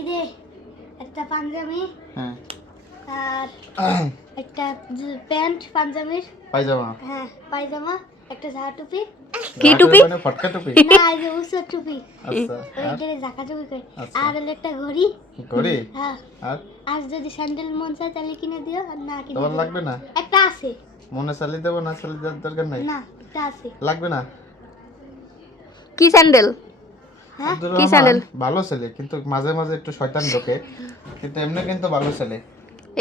ইদে একটা পাঞ্জাবি হ্যাঁ আর একটা প্যান্ট পাঞ্জাবির পায়জামা হ্যাঁ পায়জামা একটা ঝাড় টুপি কি টুপি? মানে ফটকা টুপি না এই যে উসর টুপি আচ্ছা ওইটারে ঝাঁকা টুপি কই আচ্ছা। আর হলো একটা ঘড়ি ঘড়ি হ্যাঁ আর আর যদি স্যান্ডেল মন চায় তাহলে কিনে দিও আর না কিনে তোমার দিও লাগবে না একটা আছে মনে চালিয়ে দেবো না চালিয়ে দেওয়ার দরকার নাই না একটা আছে লাগবে না কি স্যান্ডেল? হ্যাঁ আব্দুর কি রহমান স্যান্ডেল? ভালো ছেলে কিন্তু মাঝে মাঝে একটু শয়তান ঢোকে কিন্তু এমনি কিন্তু ভালো ছেলে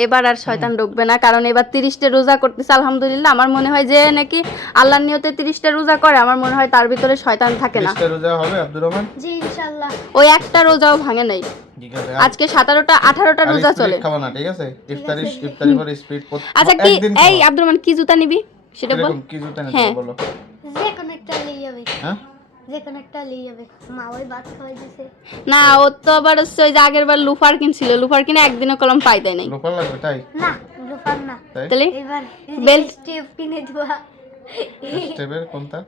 এবার আর শয়তান ঢুকবে না, কারণ এবার 30টা রোজা করতেছে আলহামদুলিল্লাহ। আমার মনে হয় যে নাকি আল্লাহর নিয়তে 30টা রোজা করে, আমার মনে হয় তার ভিতরে শয়তান থাকে না। 30টা রোজা হবে আব্দুর রহমান জি ইনশাআল্লাহ ওই একটা রোজাও ভাঙে নাই। ঠিক আছে আজকে 17টা 18টা আর রোজা স্পিড চলে। খাবো না ঠিক আছে ইফতারি পরে স্পিড আচ্ছা কি একদিন এই আব্দুর রহমান কি জুতা নিবি সেটা বল। এরকম কি জুতা নিতে হ্যাঁ। বলো যে কোনো একটা লিয়ে যাবে হ্যাঁ যে কোনো একটা লিয়ে যাবে মা ওই ভাত খাওয়াই দিছে না ও তো আবার হচ্ছে ওই যে আগের বার লুফার কিনছিল, লুফার কিনে একদিনও কলম পাই দেয় নাই। লোকাল লাগবে তাই না লোফার না তাই তাহলে এবার বেল্ট? স্টেপ কিনে দিবা স্টেপের কোনটা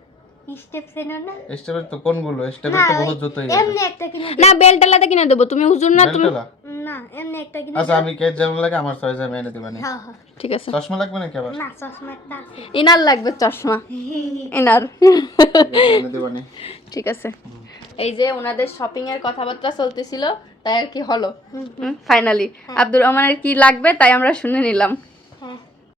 স্টেপ চেনো না স্টেপের তো কোনগুলো স্টেপের না তো ওই বহুত জুতোই আছে এমনি একটা কিনে না বেল্ট আলাদা কিনে দেবো, তুমি হুজুর না তুমি। বেল্টলা না এমনি একটা কিনে আচ্ছা আমি কে যেমন লাগে আমার চয়েস আমি এনে দিবানি হ্যাঁ হ্যাঁ ঠিক আছে। চশমা লাগবে নাকি আবার না চশমা একটা আছে ইনার লাগবে চশমা, ইনার। এনে দিবানি ঠিক আছে। এই যে ওনাদের শপিং এর কথাবার্তা চলতেছিল, তাই আর কি হলো ফাইনালি আব্দুর রহমানের কি লাগবে তাই আমরা শুনে নিলাম।